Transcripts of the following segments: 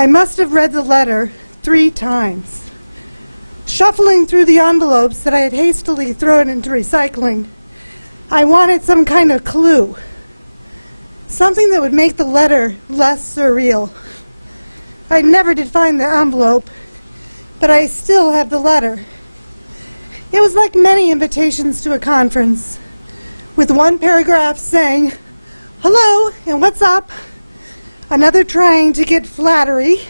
I must have read the letter 3 times. Shuffling through the envelopes that I had hastily thrown into recycling, I wanted some kind of clue, something that would make the letter less surreal. I never did find the envelope, but I still have the letter. It was like many invitations to a conference, with one paragraph saying, "Hello, and what's up?" Another trying to get flattery,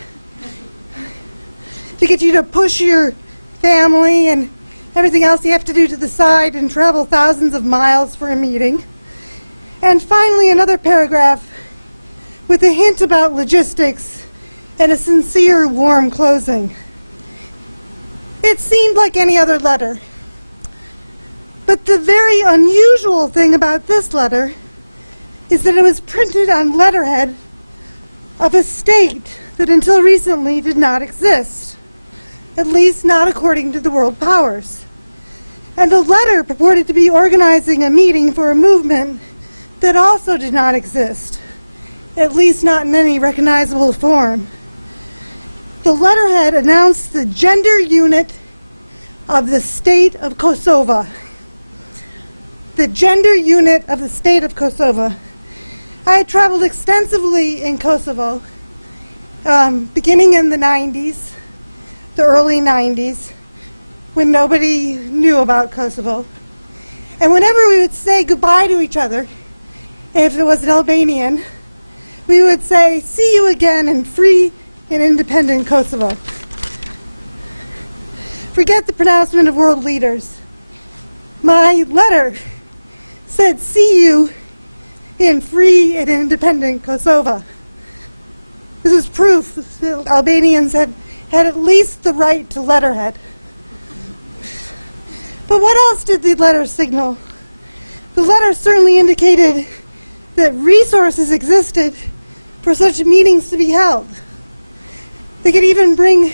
to get you to push your family and everything else you have to do to the side and travel thousands of miles for a meeting. And finally, another paragraph with a hint about logistics and a sincere, warm closing. It seemed like any other letter. But the very unusual thing about this letter is that it was printed on letterhead of a state that until recently did not exist, at least not according to the world powers. And the letter purported to be organizing a meeting for a movement that also did not exist, at least not in any recognizable form. The letterhead announced the gender unit of the state of Kosovo. The gender unit of the state of Kosovo. I had traveled extensively in Kosovo, beginning in the 90s, the early 90s, when nobody knew about Kosovo. And whenever we would say goodbye to each other, if it was an Albanian, we would say, "See you again in free and independent Kosovo." Forget the pronouncement of world leaders. My letter said, "See you in free and independent Kosovo." This is proof that Albanians had at least the right to letterhead. But what else did the letter signal? The letter certainly indicated that resources existed for such meetings to be held. They could even bring,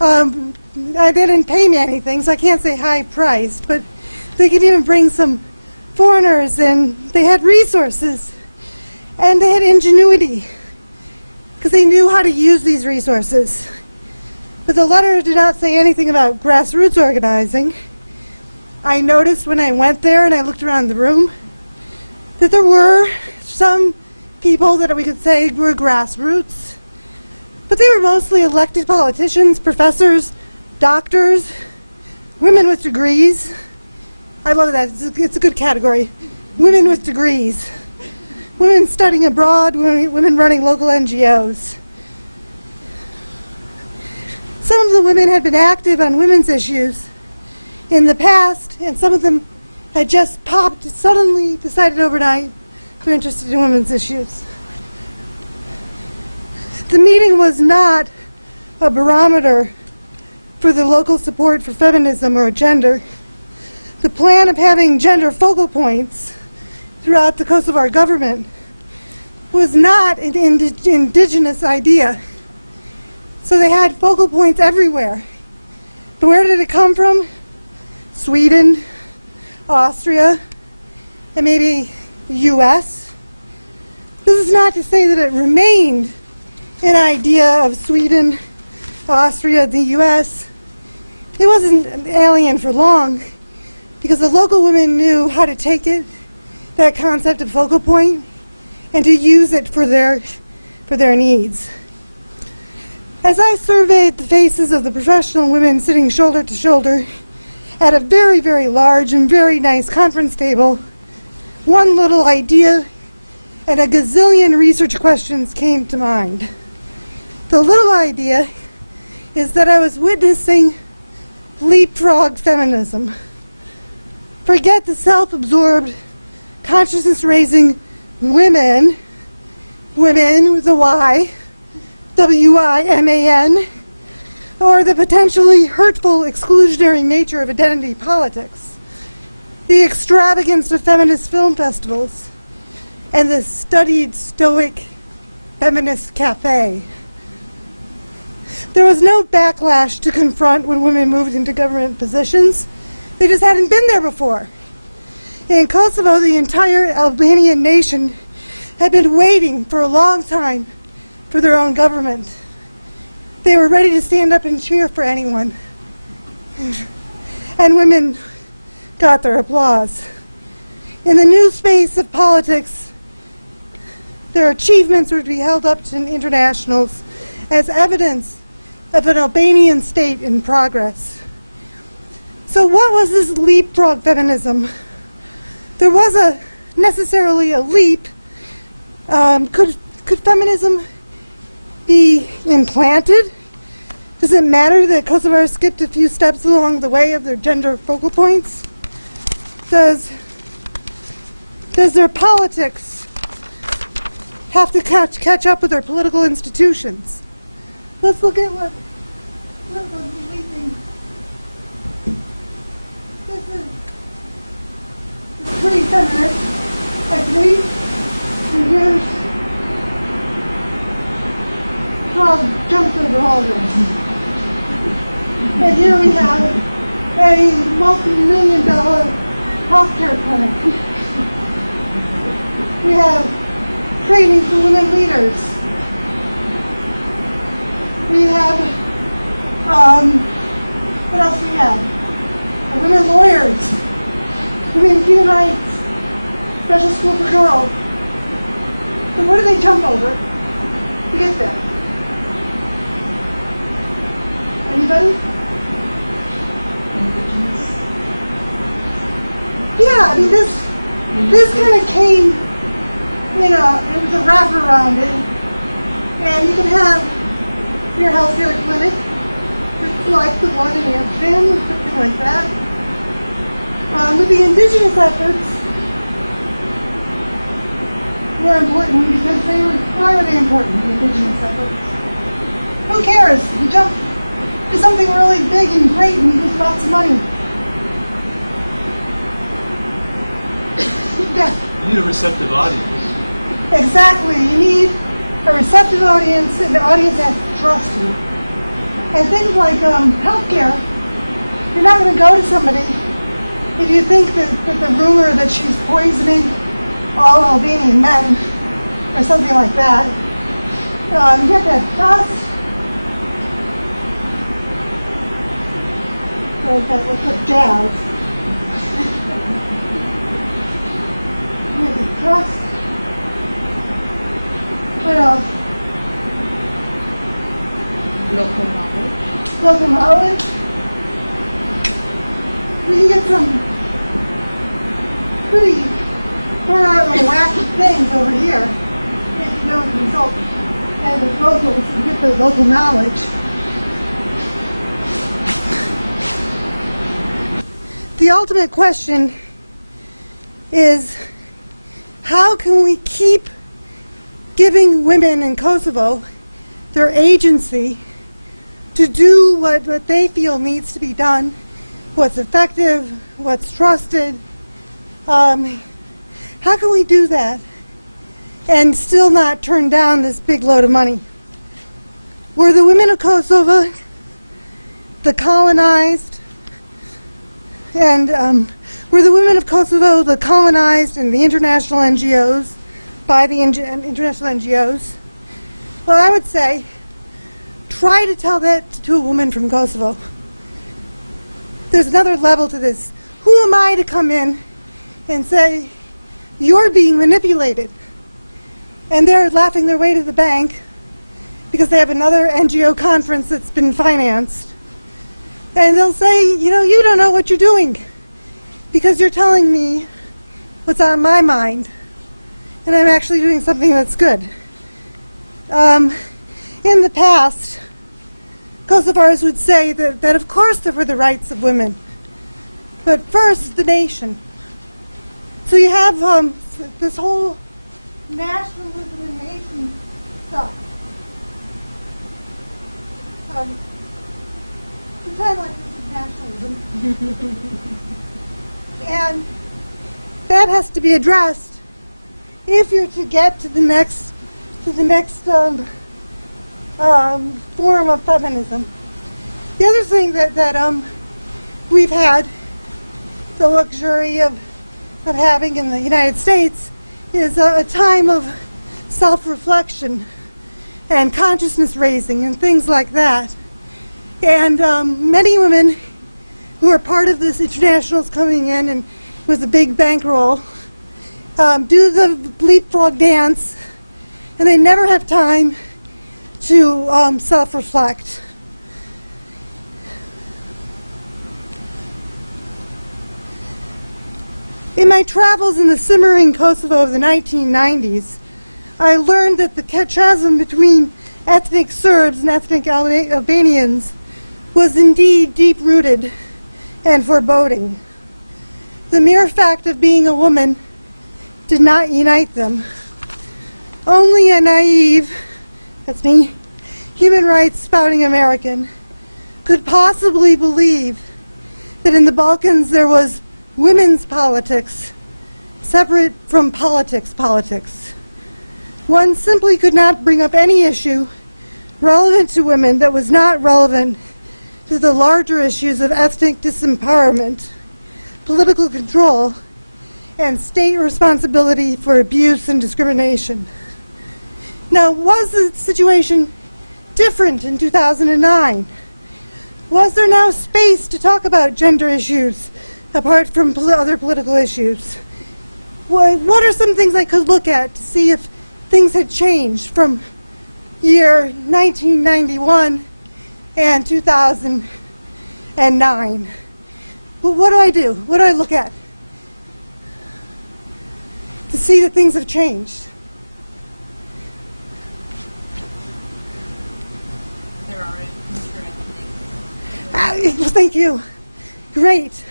they didn't pay me anything, so I can't say high priced, but they could even bring some foreigners, and they had resources, and they had ingenuity, because they knew how to use these resources. But the letter did not say anything about grassroots organizing. I noticed when I went there and I looked around the room that there were some people that we could say were grassroots, but they were mostly elected politicians, professors, doctors, women with degrees. I love that. It's a good category. Women with degrees. Women studying abroad, women running local NGOs. Some of the women had been active on women's issues in the past, and some of them had just suddenly decided overnight they're interested in women's issues. The meeting was not a barometer for the local support for feminism or gender. The plan of having gender focal points throughout the Kosovar government was not an indigenous idea. So they had focal points everywhere. But where did it come from? Sweden, Austria, and maybe the US. This is not to say that it remained an idea of Sweden, Austria, the US. It wasn't alien for long, because the local women knew how to take it, that concept of focal point, and to use it for their needs. As I surveyed the faces of the professional women sitting shoulder to shoulder at a very, very large and very nice conference table, one little idea and a gazillion research questions came to mind. The little idea is that I was witnessing leapfrog feminism. Forget the self-absorbed, consciousness-raising women with a Y, W-I-M-A-N, or the potentially hurtful, exclusionary nature of identity politics, the extravagance of feminist film festivals, and the studied, stoic feminist cafe. There was no backlash to confront when women moved into government positions. They just hadn't been there before. In Kosovo, the entire Albanian nation had been waiting for a long time for their own government. they were ready to stand up and cheer for anyone. And women got their applause. In the new space of politics, their achievements were to be held up to internationals as evidence of an Albanian state in progress. So what was this leapfrog feminism? There wasn't necessarily a leap. Could feminism be implanted? Does it matter that Kosovars skipped a few steps along the way of their gender focal points? Does their politics have to catch up with their political institutions? Let's look at what was leaping. This is pretty feminist, I agree. And here's how jumped over all this. And here we have a multi-million-dollar healthcare clinic. We have training for women leaders. We have, what else do we have? Women lawyers, women human rights, special school for girls. So what do they jump over to get there? Anybody? Yeah, I mean this kind of came, it was a wrap around it. And you can have your healthcare clinic, like the one in Amsterdam, or something like that. With the indigenous efforts were important because they were, why are they important, the indigenous efforts? Who cares? You jump to something really big and great and you lose lots of money. Yeah. You need a receptive audience. Exactly. You need a receptive audience, and the audience has to trust you. And things like healthcare, you're not going to go to somebody if you think that the rumor that she's poisoning all Albanian men or something like that. You have to have trust. So let's put jazz. You have to trust. What else? Local knowledge. Local knowledge. You can get some pretty wacky things over here if you don't consult and the locals and get the local knowledge. The ultimate question is, how can we keep giving women in Kosovo their agency to do what they feel needs to be done, what's effective, what's trusted? How can we do that and still not turn down this big load of money? Were the women of Kosovo the colonized, and were the women of Kosovo the colonized and the international NGOs, by the international NGOs? Well, I would say, try to tell that to a woman from Kosovo. There's another level to this. Who am I to come in and say, you're being manipulated? And they're laughing their way to the bank because they have another NGO conference that's been financed. And they'll say, you don't know what you're doing because you're telling me what's on my mind. And I'm actually doing something that's good. In the past, Kosovars would say that of course there were the rights of women, but first the nation. So you have this whole nationalism and nation stuff. Pretend like this is nationalism. And that has to be addressed if you're to get to the next form of feminism. The other thing that we've had the luxury of having in the United States is a time of self-reflection and consciousness raising and things like that. And many women who are part of this internationals coming in and with a big bankroll do the leapfrog dance, and they never have time to self-reflect. In my travels in the simmering Kosovo of the 1990s, I learned that the chasm between ethnic Serbs and ethnic Albanians was indeed deep-rooted and foreboding. The mere fact of being a woman did not unite them. Only a naive, that's me, human rights spouting American could possibly believe that in the Balkans there was women's politics separate from politics. One simply could not bring up any issue relevant to women that was not relevant to the larger issues of ethnic disempowerment, political control, and state responsibility for abuse and discrimination. Now, was the situation different in 2009? Was there now space to talk about gender issues apart from other political issues? What are some things I could look at to see if things had changed from year 1991 and 2009? Well, what do I do? What do I look at to see that things have changed? There are Thank you. Great.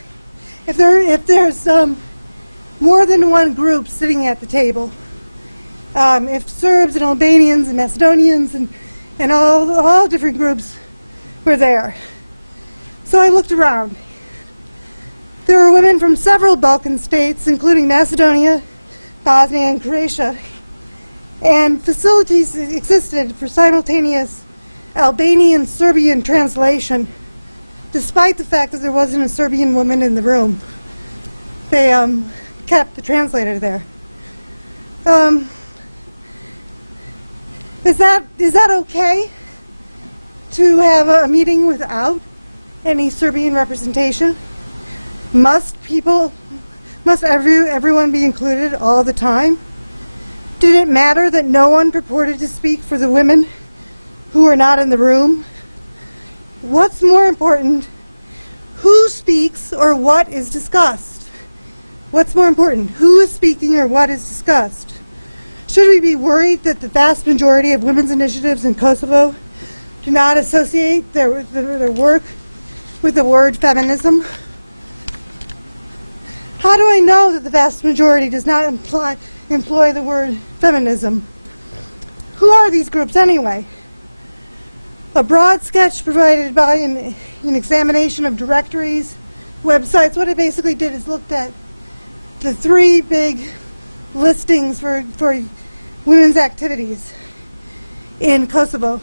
If there's more than one group sitting at the table, if Serbs and Albanians and Macedonians and all different groups were there. So I looked around. There were women from several Balkan states, including Macedonia, Bosnia, and Croatia, and facilities existed for simultaneous Albanian-Serbian translation, despite the fact that there wasn't a Serbian woman in the room. They kept the translator there. Is that okay to have a meeting without any Serbian representation? Must everyone be included all the time? Did it matter that no one purported to speak for the women who are not in the room? What's more important, who speaks or what is discussed? What's more important, who is speaking or what is discussed? Should we be worried that the vast majority of women's initiatives in Kosovo do not associate their work with the word feminism? How do I know that the vast majority does not employ the word feminism? Who are these groups anyway? A broad sketch provided by an examination of directories, websites. What I basically did is looked at the three big listings for women's activities in Kosovo.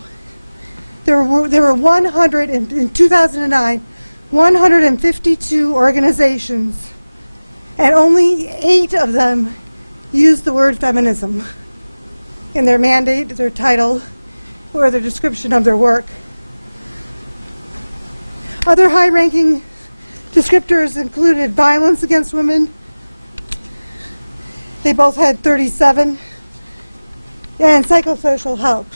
There were 100 in 2009, 152 organizations, and only 8 of them used the word feminism in their mandate, their title, or their description of their work. Other high-ranking descriptors included violence against women. They both had 37, and psychosocial help.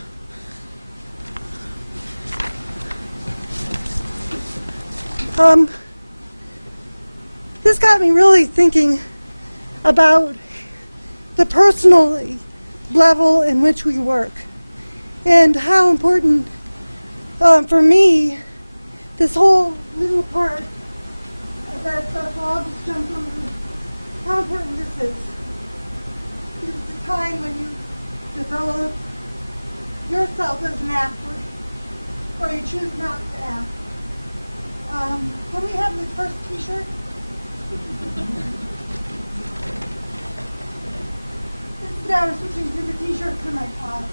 This got me really thinking about the personal level in which we work and how important, for me, this whole little part that Bob just jumped over, how important this is. It's the time when you develop yourself as an actor, or you choose not to act. Can we have the first t-shirt? This is now we're switching to the t-shirts in my closet.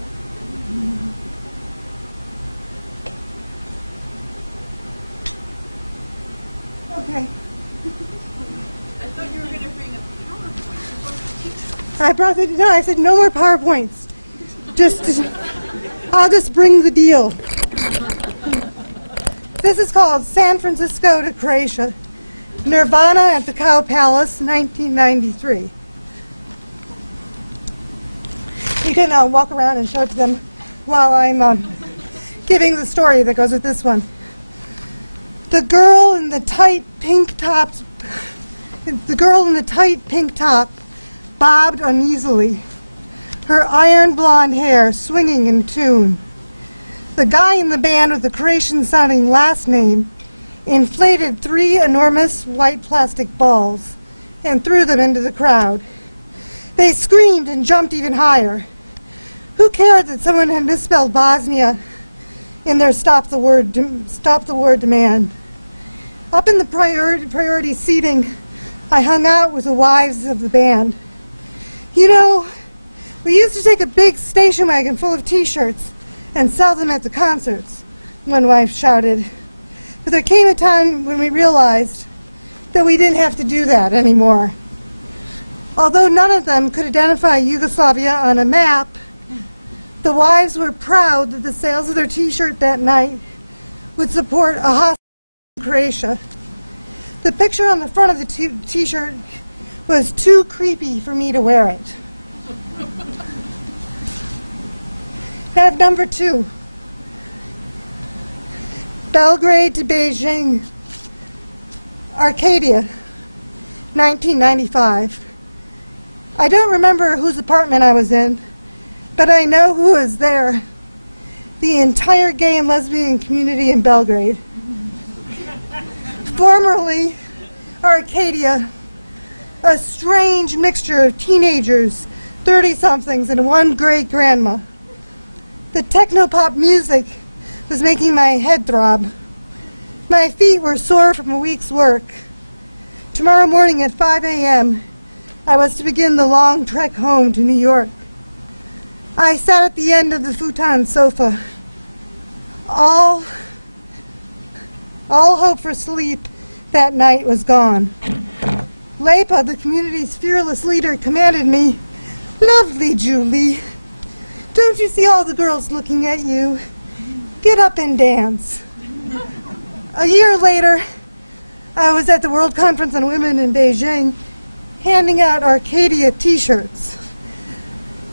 Okay. I thought you were going to bring a PowerPoint. I brought it. No, I said no more PowerPoints. Just I'll just bring the deal. This is called San Francisco to Croatia. Nirvana at the Cow Palace, 1993. You can walk around and show it to them while I'm giving the story that goes with this one. The girl in the tight pink top bobbed uneasily, her iron blonde hair swinging in tune. The guy in the band with the Croatian-sounding last name inflated 3 enormous white plastic balls and threw them into the crowd. They screamed and jumped even higher. Who cared that someone had misspelled Bosnia in their stop the word demand? Up in the priority seating, I hung out with the wives of the band. You know, we used to take a big station wagon full of T-shirts and sell them at the concerts, one wife shouted. But there came a time when we realized that we didn't have to do that anymore. Although none of them could identify Yugoslavia on a map, the wives were proud that the sales of their T-shirt that night would support a hospital in Croatia. The picture on the front of the T-shirt was too creepy for me to wear it. Now, number 2. Belgrade to Beijing, Arcadia, 1995. I don't remember whose apartment I was in, but I know who was there. The entire gay and lesbian community in Belgrade. Formerly Arcadia, a strange mixture of teenagers, 30-somethings, and one great grandma. The techno-pop music was making my head throb. My feet were sore from a week's work. Tomorrow morning at 5 a.m., I was to begin the long trek home to New York. I sat at the end of the futon sofa. All hope for sleep that night was gone. Lepa, the community's fearless leader, commanded me, "Lovely Julie, don't you see all the girls looking at you? Get up and dance." A year later, I was at the World Conference on Women in Beijing, handing out Arcadia T-shirts.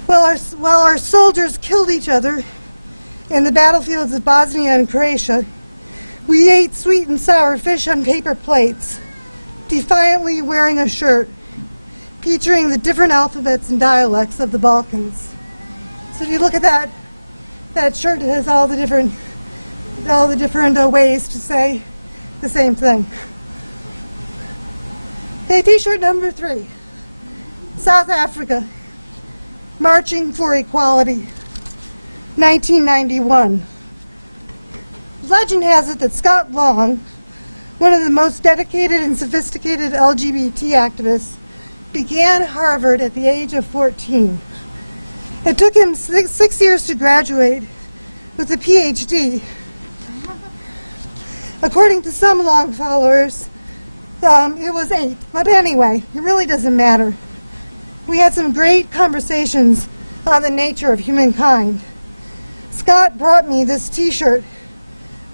While our soldiers killed each other in the battlefields of Bosnia and Croatia, we ate sweet and sour fish on paper plates, defiantly wearing a shirt featuring the different alphabets and dialects of the Balkans. So if you look at that shirt, it has all the different ways to say the same thing. Okay, T-shirt number 3. South Africa, Marching for Equality, 1991. Legend has it that Scott Long, one of the most dedicated and sophisticated LGBT activists, began Harvard at the age of 14. It took him six years to graduate with a PhD. According to some Long followers, it was 8. But anyway, it really doesn't matter. We had some great conversations on the nature of humankind. Scott brought me this T-shirt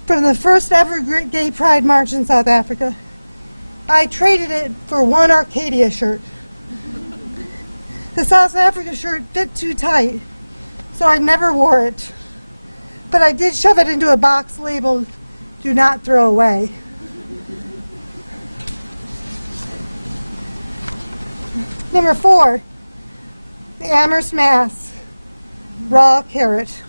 from the first ever Gay Pride March in South Africa. I traded it for one Arcadia shirt. The South Africa shirt fit too tight, so I never wore it. But I did shove it into a box labeled, "Do not throw away." Number 4, the Amherst, Mass. Raw carrot.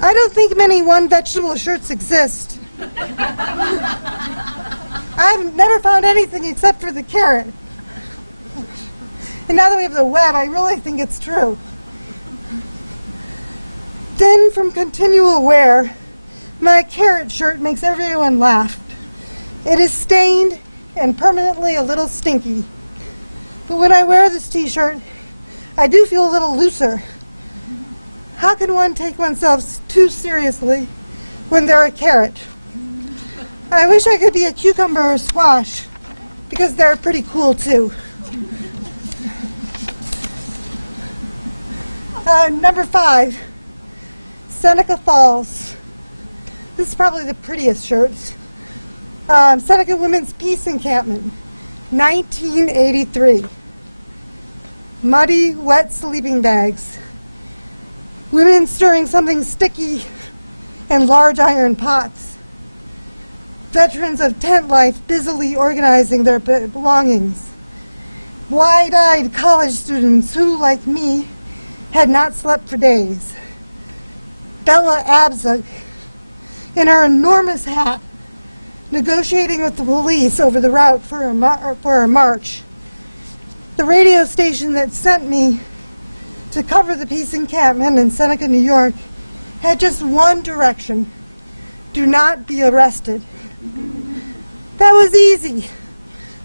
I don't think many one-vegetable shirts exist. I've never found anything except for the carrot. And now that we have the web, I really think it's true. Thin from continual wear, my carrot shirt makes everyone laugh. It is stained and permanently a little stinky. But when I wear this T-shirt, I do feel a little looser. How can one take oneself too seriously when they're a carrot? I wish I could be a cucumber or squash, because they're pretty cool too. Number 5, Seneca Falls. This is probably the prettiest shirt. Seneca Women's Peace Encampment, 1983. Muddy, wet sleeping bags. Women stirring something sticky in large iron pots. Veterans of tent life busily organizing their belongings. Wide-eyed college students who, like me, had not slept for days. Bella Abzug, in her enormous hat, negotiating with the police over the route for a march. The radio station that sent me to cover the peace encampment in Seneca, New York, had just one direction: do not be arrested. That was easy.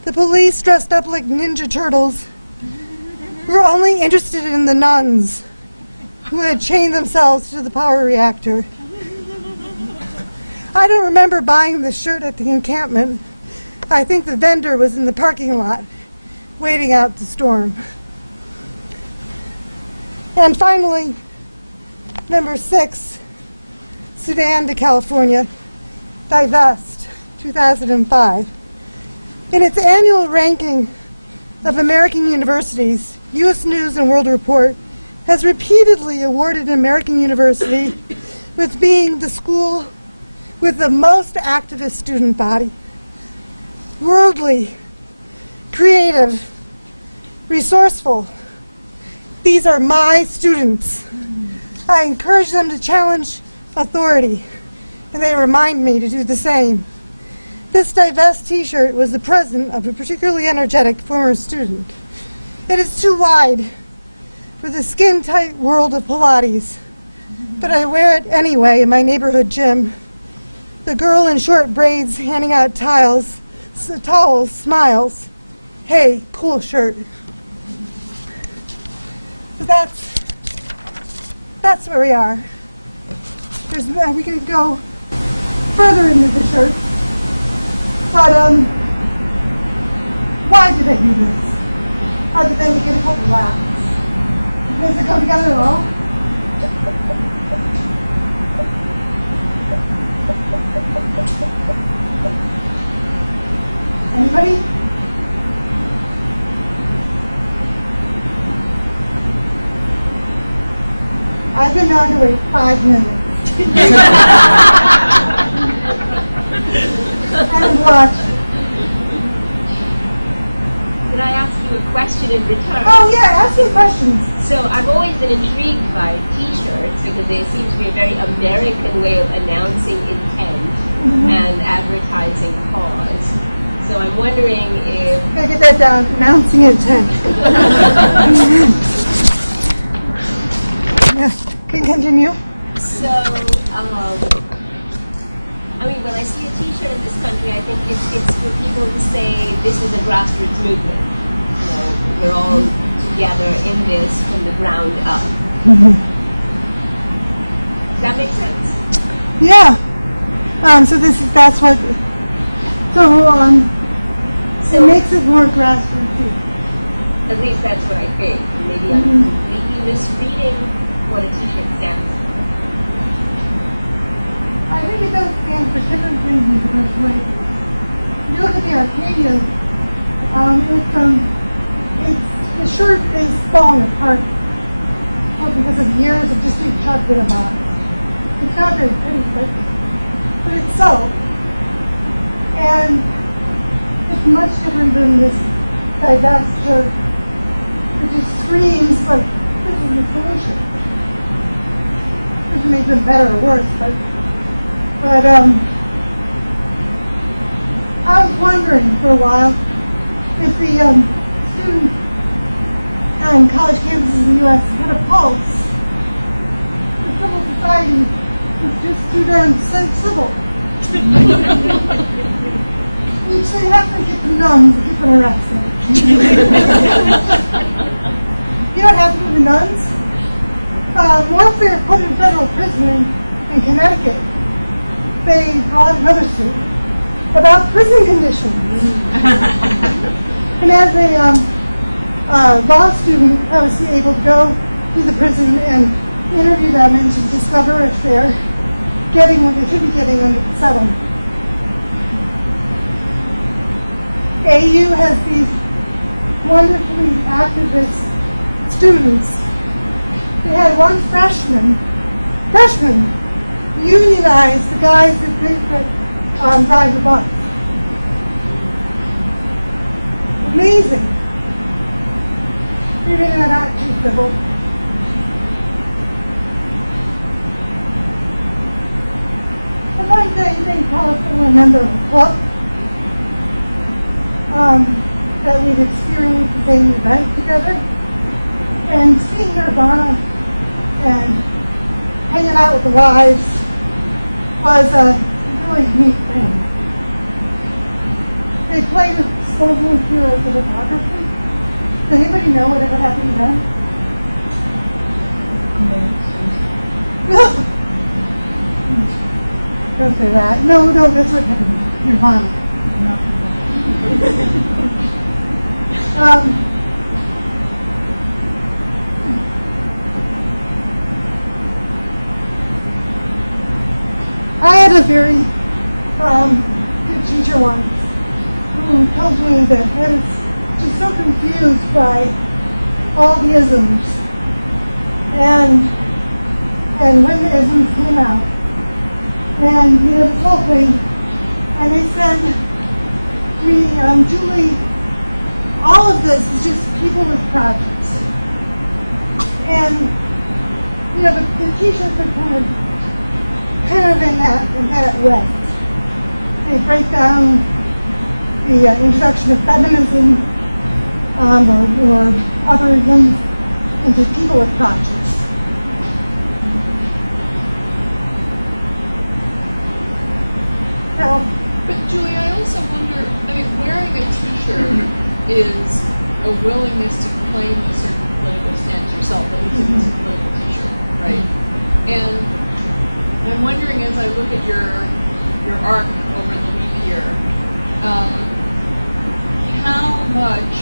The police, dressed up like Ninja Turtles, were only interested in the nuns who had chained themselves to the power reactor. I don't remember buying this shirt at the encampment. I think the vendor was in the parking lot, waiting out the storm. And finally, number 6, Sudan to California, Divest, 2005. In its annual ranking of American universities, U.S. News and World Report has repeatedly awarded an American university with being the school with the most activist student body. Worldly, creative, resourceful. These are my students. I encourage them to challenge authority, and they remind me to do the same. This Divest t-shirt was the present of a particularly energetic former student. It is too wide for the skin-tight world of Pilates, but I wear it anyway in my neighborhood gym. The girl in short braids handing out towels smiles. Hey, cool shirt. So that's where we are. We could go further into the shirt. But, why did I do this? Other than to get a couple laughs. Does it go together at all? Anybody? I've been on to wait 5 minutes. And watch. Could I ask you a question in return? Oh yeah, ask me questions. So I've always been intrigued by t-shirts because they seem to be a very American way of announcing intent and advertising cause. So I'm wondering if... Gotta get that down, announcing intent. Yeah, can continue? So, I mean, when I see a t-shirt in this country, I think it's for people to say this is a grassroots movement. You know, we're all together in this from the ground up. Does that make sense? Yeah. So it makes it more grassroots. At least that's what I think. Maybe I'm completely misreading what a t-shirt stands for. I think it does stand for different things in different ways. If you look at the Arcadia, the shirt is falling apart because of years of just being chucked in a box. It's not very pretty, but it's so. And it's much different than this Divest shirt. It just screams like this is the solution. Doesn't make them better or worse, but I was wondering for a while if the students on college campuses in the U.S. had a pulse. The civil society is just too darn civil. You should have to get the nuns to get them arrested. You know what happened to the nuns? Once they were put in federal prison in Connecticut, they brought another suit about prison conditions. And as a law student, I was able to go to the prison and interview them and to discover if they're getting what they should be getting under the settlement. AU has these wonderfully activist students. They had one freshman unionize the guys that drive the bus. Amazing. Even in an not too civil. I'd like to even tell us a member of a club that we've experienced the same event together. And seeing Nirvana and hanging out with the wives was a really neat thing. They played with disposable heroes of democracy. Does anybody know whatever happened then? No. Don't say that. No, that's what happened. Nirvana. I had a very good teacher once who told me that I was just so confused by all the isms and when the isms came out. And you know, this whole thing, and they said, Julie, all of this is just people with projects. And you know, the t-shirts are kind of in that way. They break down the introduction of feminism or other things into people with projects. But Julie, I also wonder, I mean, wearing a t-shirt is a willingness to claim a certain political stance yourself, at least if it's a political t-shirt, right? And I'm wondering, as I look at your arc over the leap year, how much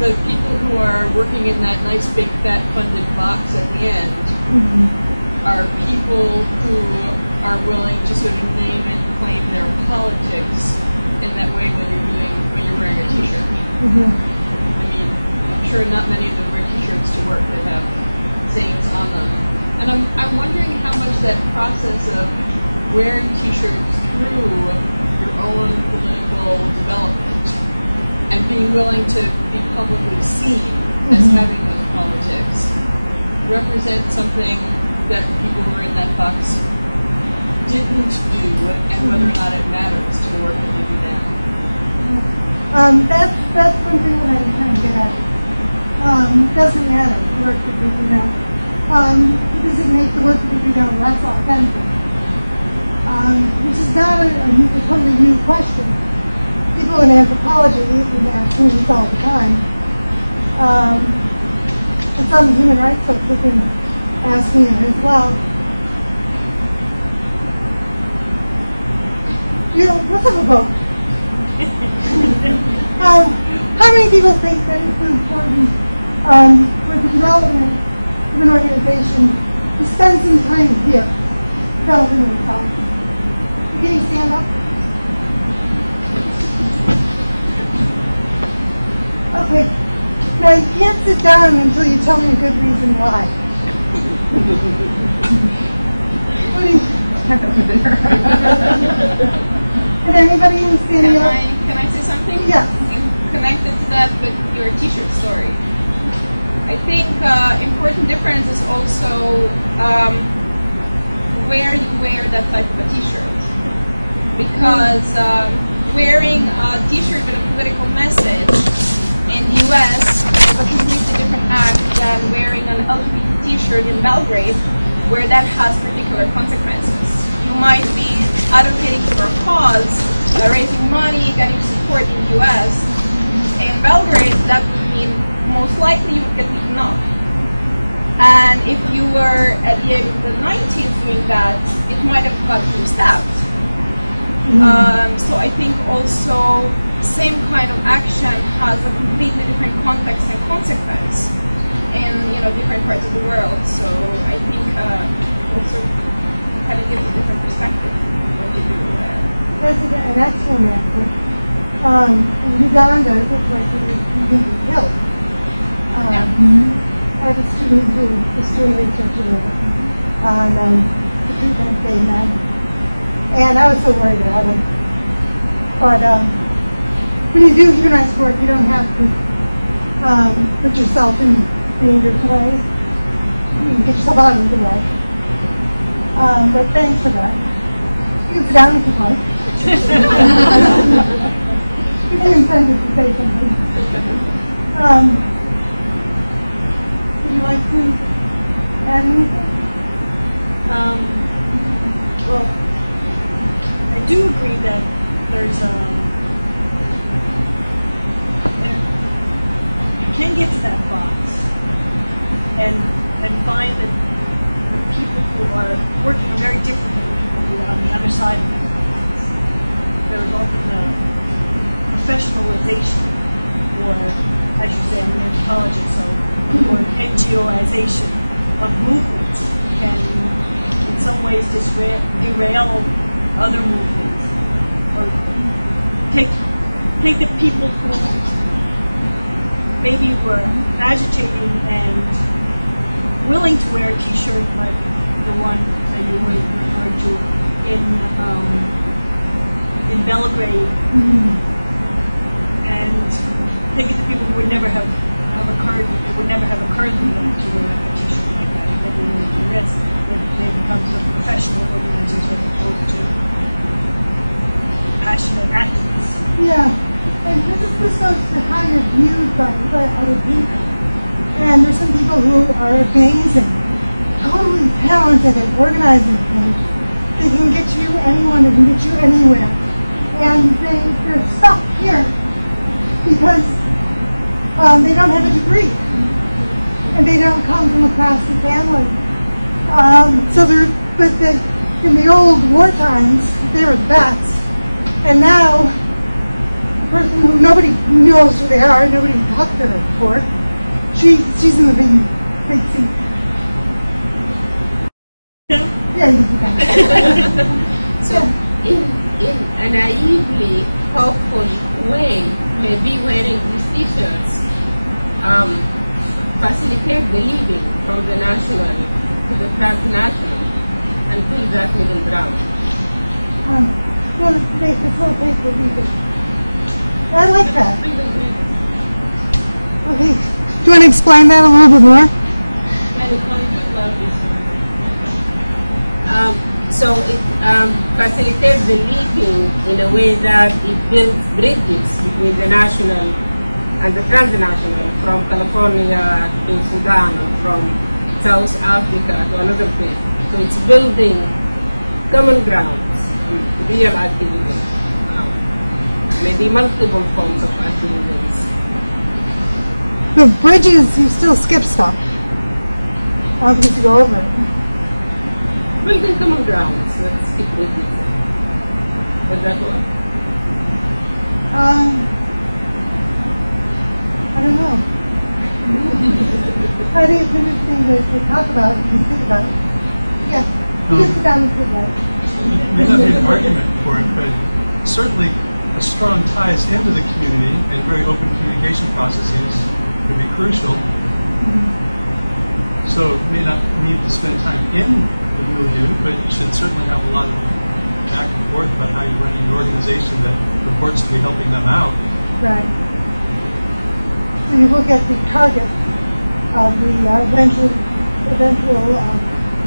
the people who are working in that nice big fat funded box at the end are people who are willing to sort of name and claim their politics in that way when you're wearing a t-shirt. I mean, I'm sure not many of them wear t-shirts to work that have sayings on them. And I'm wondering how much that process of wearing t-shirts through your own political development and being willing to be publicly seen as having those politics represent something that the people who are in that box didn't do, and whether or not it matters to the work that they do now. That's one thing that I'm trying to get at. It doesn't matter the work that we do now. Does it make the work that we do now less authentic? Which is not a totally new question. People in anthropology ask me this all the time. And some human rights folks have been asking it as well. You know, let's have a vote. How many people think that it's important for the development of an organization to spend some time here developing itself? Can you stand up? Okay. Now you can't sit down until you tell me a good reason why. What do you Can anybody who's standing up? Can I say something? Yes. Connected to that with your t-shirt story. I think important difference is also where you wear that type of a t-shirt. Because wearing a t-shirt with a political message in the US is a completely different act than wearing an LGBT t-shirt in Belgrade, where that has particular consequences. You might be advocating for a cause, raising money, getting support in the US. In Belgrade, that would mean most likely you would get beaten up. And if you were at the age of the 90s doing that, it might have got you stabbed. So I think also same kind of action has a completely different context and consequence. In different parts of the world. So I think also kind of gives a different perspective of what they do there. That's an excellent answer. In Uganda, it looks like you can be killed. I have a student who is doing research on the treatment of gay men, and I was so worried about him. But when you do human rights work, you don't have to put yourself in dangerous ways. You can get yourself out of the way. But thanks for that. You can sit down if you'd like. You can incentive to say something. Would you like to add anything? Well, I do agree that there's you can get to that box and find that the people who are working are very different than the people who are on the other side of that box. There's often the professionalization, or as you say, I'm an anthropologist, so or NGOization of movements can in some ways derail other movements, or take the people who maybe were agitating and willing to wear a t-shirt like the one that you were referring to in Belgrade, and take it to people who would never have occurred. It would never have occurred to them to wear a t-shirt like that. It never really to risk. They become sort of professional organizers as opposed to passionate activists. Yeah, and this goes to how you're viewed by other people. And there's some people who are amazing, totally talented at organizing things. They can get you anyone, they can get you anywhere. And they're stuck here because they don't have a degree. And they don't come from a classic family. In the old war times, they were the best. And now, a person who nobody knows who they are, nobody talked to her before, she's in the big seat. Yeah, you can. So, in a naively hopeful way, maybe wearing these t-shirts facilitate the leaving from the national to the transnational and fill that middle ground. Well, facilitate the leaving. I like that. Okay. Do you want to explain that a little bit more? So it facilitates the leaping in a way that it builds bridges between the national and the transnational, from California to Sudan, or from South Africa to another place. So it's building common grounds, real activities, maybe multiple forms of activities. The bridges, you still skip stuff. Because you go over it. Building common grounds, let's skip bridges. Would that work? I don't know. I think it's interesting to talk about and think about. Yeah, you can sit down and sit right. May not be an argument for it, but certainly a strong ties into the community and very open communication processes would be crucial. So may not need to spend time in the milieu, but you should certainly have a lot of back and forth about how you're running an organization that purports to be helping them out. Right. So you look at the target of the eventual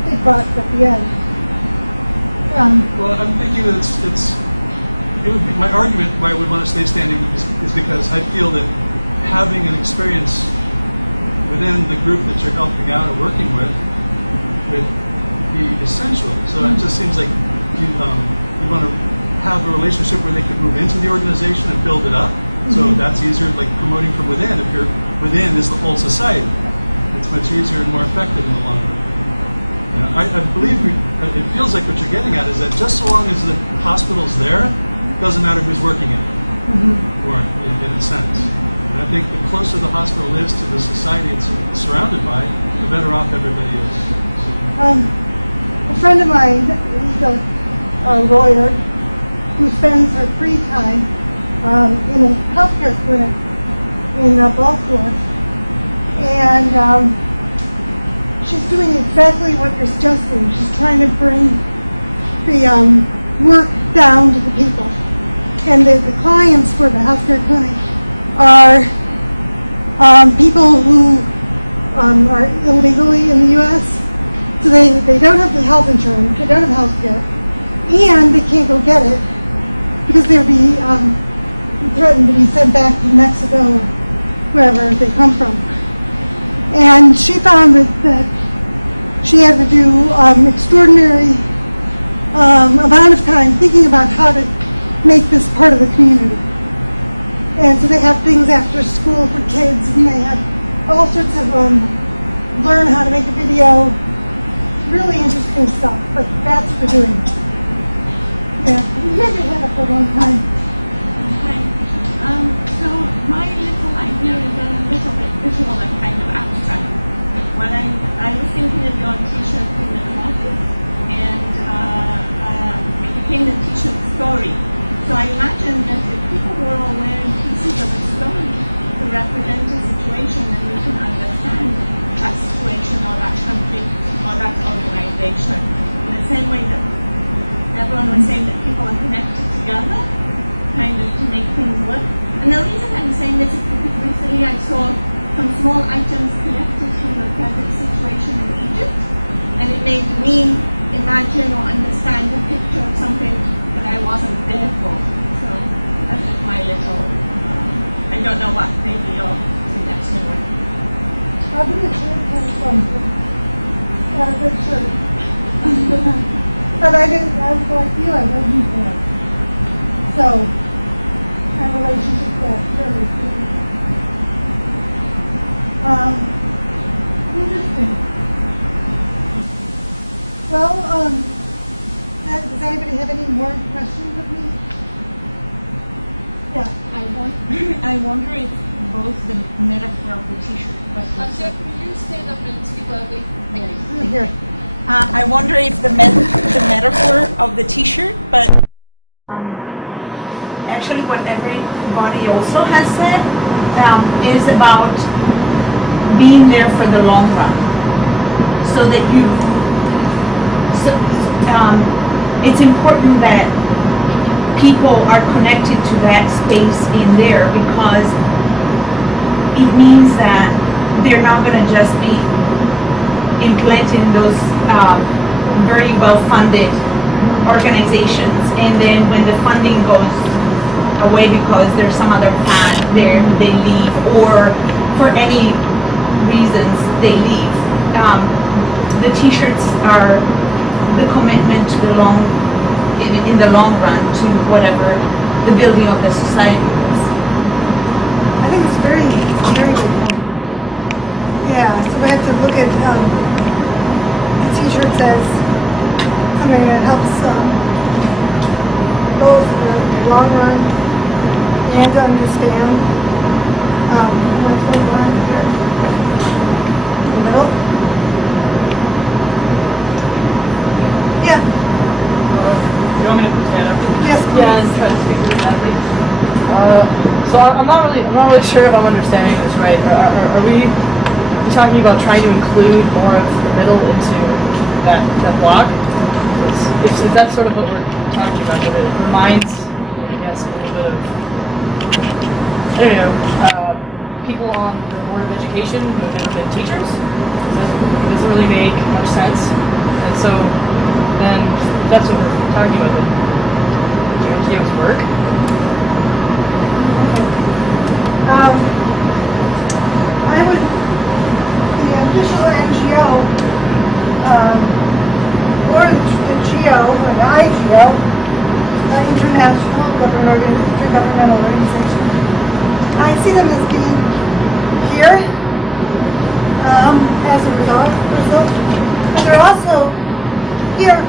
big box at the end. Well, I'm thinking that it would be, my argument why I would want to stay standing is because I feel that having an experience within the group that you're helping out or working with would be essential. So it just seems like you want to have a relationship where they can move into the organization and build it up. So that's easier, like promoting from within. If you're within is the whole society, it's much easier and more effective in the long run. You know, I believe it feels like what you're getting at is that just so long as the hospital's there, it doesn't matter who's working it. or in a sense. And I think the closer the hospital is to the society it's surrounded by, the better off everybody is. So. A friend of mine, he's a lawyer who spends her free time in a healthcare clinic in Baltimore, and she's doing exactly what you're suggesting. She's trying to bring the work down to the people. And the clients for the healthcare clinic are people who are illegally in the U.S., so they don't have the health insurance, they don't have health care, and they can't go get it because they'll be threatened to be sent back to Mexico or wherever they come from. And she found that she had to do extraordinary amount of time thinking about how to make this part of the community. And so they have things after school for kids, and they have all sorts of learn how to make a video, really interesting stuff, but that's what they're doing. Yeah, you had your hand up for a long time. Hi. So my little idea is a little bit visual and kind of abstract. When I was thinking of your t-shirt in the office, and it became the t-shirt story. So I imagine that if people were all wearing pieces of a story to represent a situation, then we can understand that situation or that country or that organization. In the same way that everyone was saying that people are connected together, kind of to make things work. And the reason I'm saying this is because recently I saw some small items collected from the present situation in Egypt, and it made me imagine or understand a picture of something that I wasn't there for. So that's just my little, I don't know what maybe your suggestion would be. I'll be a shirt comes from a good shirt. But I was like you, I wasn't there. So, my relationship to that shirt is good. Interesting. Well, does anybody have any more questions of me? Yeah. I wonder if both the metaphor of the t-shirt, but Jeff, can you stand up and speak loudly? Here. I wonder if the metaphor of the t-shirt, but actually what everybody also has said is about being there for the long run, so that it's important that people are connected to that space in there, because it means that they're not going to just be implanted in those very well-funded organizations, and then when the funding goes away because there's some other path there, they leave, or for any reasons they leave. The t-shirts are the commitment to the in the long run to whatever the building of the society is. I think it's very good point. Yeah, so we have to look at the t-shirt says something that helps both the long run and to understand what's going on here. In the middle. Yeah. Yes, please. Yeah, and try to speak to that. So I'm not really sure if I'm understanding this right. Are we talking about trying to include more of the middle into that block? Is that sort of what we're talking about? That it reminds, I guess, a little bit of, I don't know, people on the Board of Education who have never been teachers. It doesn't really make much sense. And so then that's what we're talking about. The NGOs work. I would, the official NGO, or the GO, or the IGO, International Governmental Organization, I see them as being here as a result, but they're also here.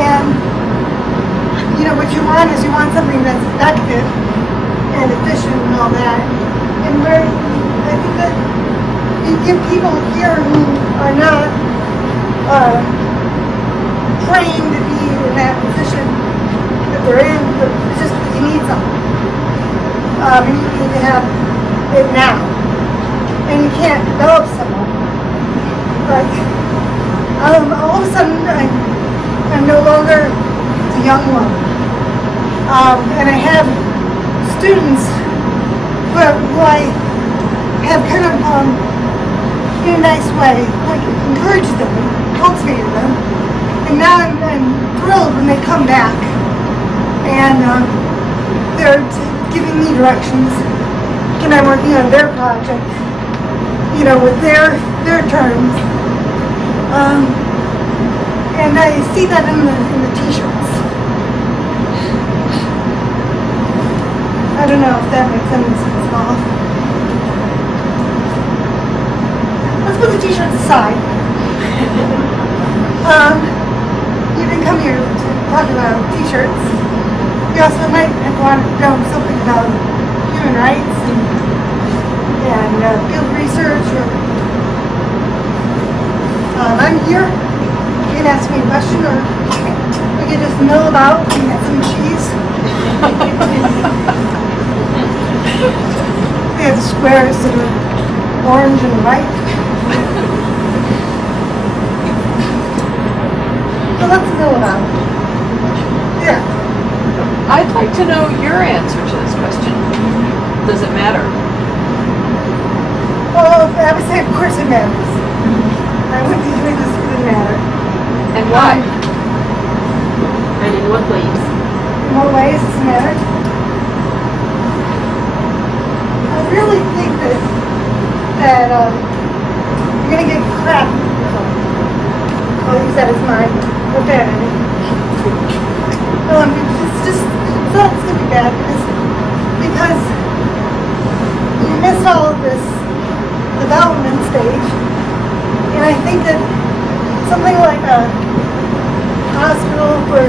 And you know, what you want is you want something that's effective and efficient and all that. And where I think that you give people here who are not trained to be in that position that they're in, but it's just that you need something. You need to have it now. And you can't develop someone. Like, all of a sudden, I'm no longer a young woman. And I have students who I have kind of, in a nice way, like, encouraged them, cultivated them. And now I'm thrilled when they come back. And they're giving me directions. And I'm working on their project, you know, with their terms. And I see that in the t-shirts. I don't know if that makes any sense at all. Let's put the t-shirts aside. You didn't come here to talk about t-shirts. You also might have wanted to know something about human rights and field research. I'm here. You can ask me a question, or we can just mill about and get some cheese. We have the squares that are orange and white. So let's mill about. Yeah. I'd like to know your answer to this question. Does it matter? Well, I would say, of course it matters. I wouldn't be doing this if it didn't matter. And why? And in what ways? In what ways does it matter? I really think that you're going to get crap. I'll use that as my profanity. It's just, it's going to be bad because you missed all of this development stage. And I think that something like a hospital for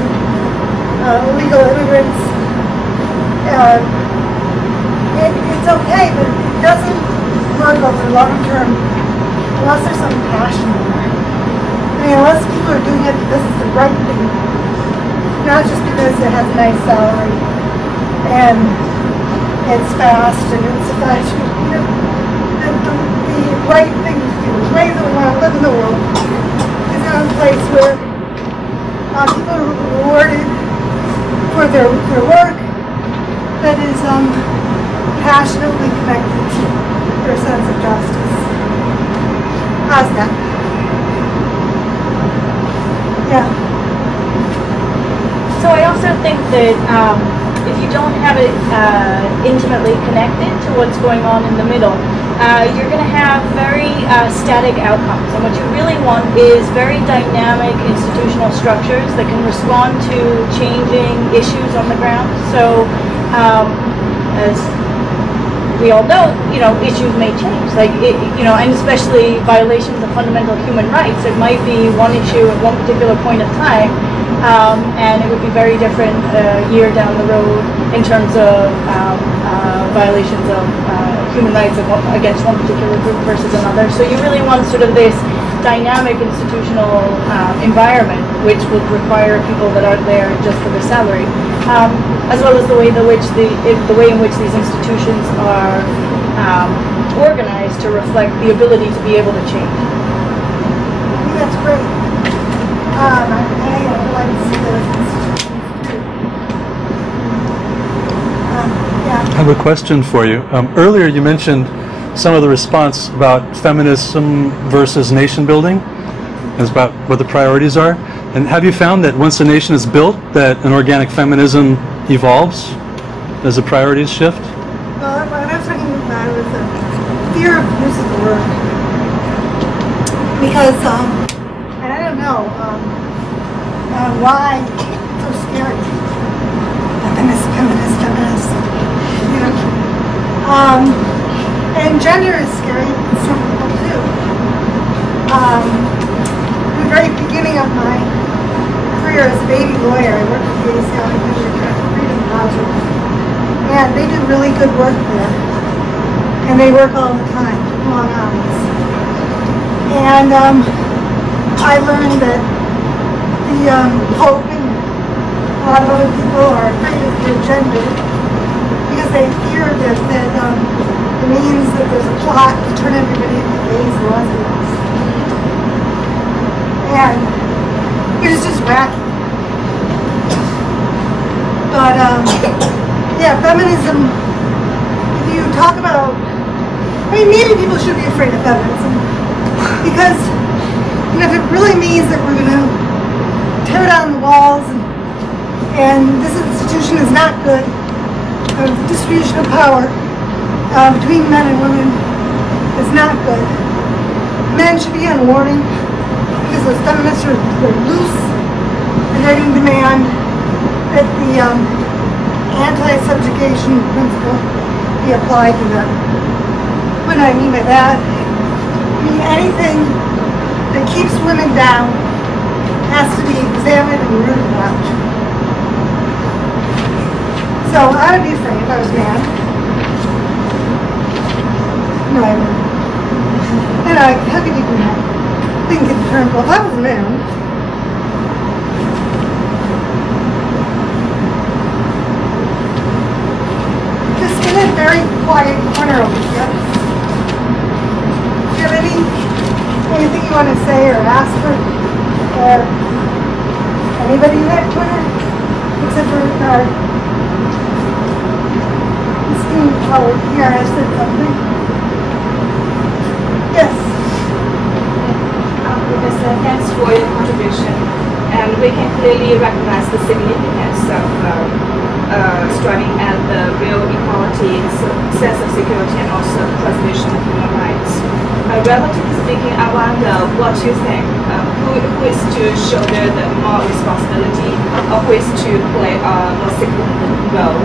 illegal immigrants, it's okay, but it doesn't work over the long term unless there's some passion there. I mean, unless people are doing it because it's the right thing, not just because it has a nice salary and it's fast and it's efficient. You know, the right thing to do, the way that we want to live in the world, is in a place where people are rewarded for their work that is passionately connected to their sense of justice. How's that? Yeah. So I also think that if you don't have it intimately connected to what's going on in the middle, you're going to have very static outcomes. And what you really want is very dynamic institutional structures that can respond to changing issues on the ground. So as we all know, issues may change, and especially violations of fundamental human rights. It might be one issue at one particular point of time, and it would be very different a year down the road in terms of violations of human rights against one particular group versus another. So you really want sort of this dynamic institutional environment, which would require people that aren't there just for the salary, as well as the way in which these institutions are organized to reflect the ability to be able to change. I think that's great. I'd like to see those institutions too. Yeah. I have a question for you. Earlier you mentioned some of the response about feminism versus nation building, as about what the priorities are. And have you found that once a nation is built, that an organic feminism evolves as the priorities shift? Well, what I was talking about was the fear of use of the word. Because, and I don't know why it's so scary. Feminist. And gender is scary to some people too. At the very beginning of my career as a baby lawyer. I worked with the ACLU Freedom Project, and they do really good work there. And they work all the time, long hours. And I learned that the Pope and a lot of other people are afraid of their gender because they fear that it means that there's a plot to turn everybody into gays and lesbians. And it's just wacky. But yeah, feminism, if you talk about, I mean, maybe people should be afraid of feminism because, you know, if it really means that we're going to tear down the walls and this institution is not good, the distribution of power between men and women is not good. Men should be on warning because those feminists are loose and they're going to demand that the anti-subjugation principle be applied to them. What do I mean by that? I mean anything that keeps women down has to be examined and rooted out. So I would be afraid if I was a man. No, I wouldn't. And how could you do that? Think in terms, well, if I was a man, just in a very quiet corner over here. Do you have anything you want to say or ask her? Or anybody in that corner? Except for our esteemed colleague here has said something. Yes. Professor, thanks for your contribution. And we can clearly recognize the significance of striving at the real equality, sense of security, and also preservation of human rights. Relatively speaking, I wonder what you think. Who is to shoulder the moral responsibility, or who is to play a more significant role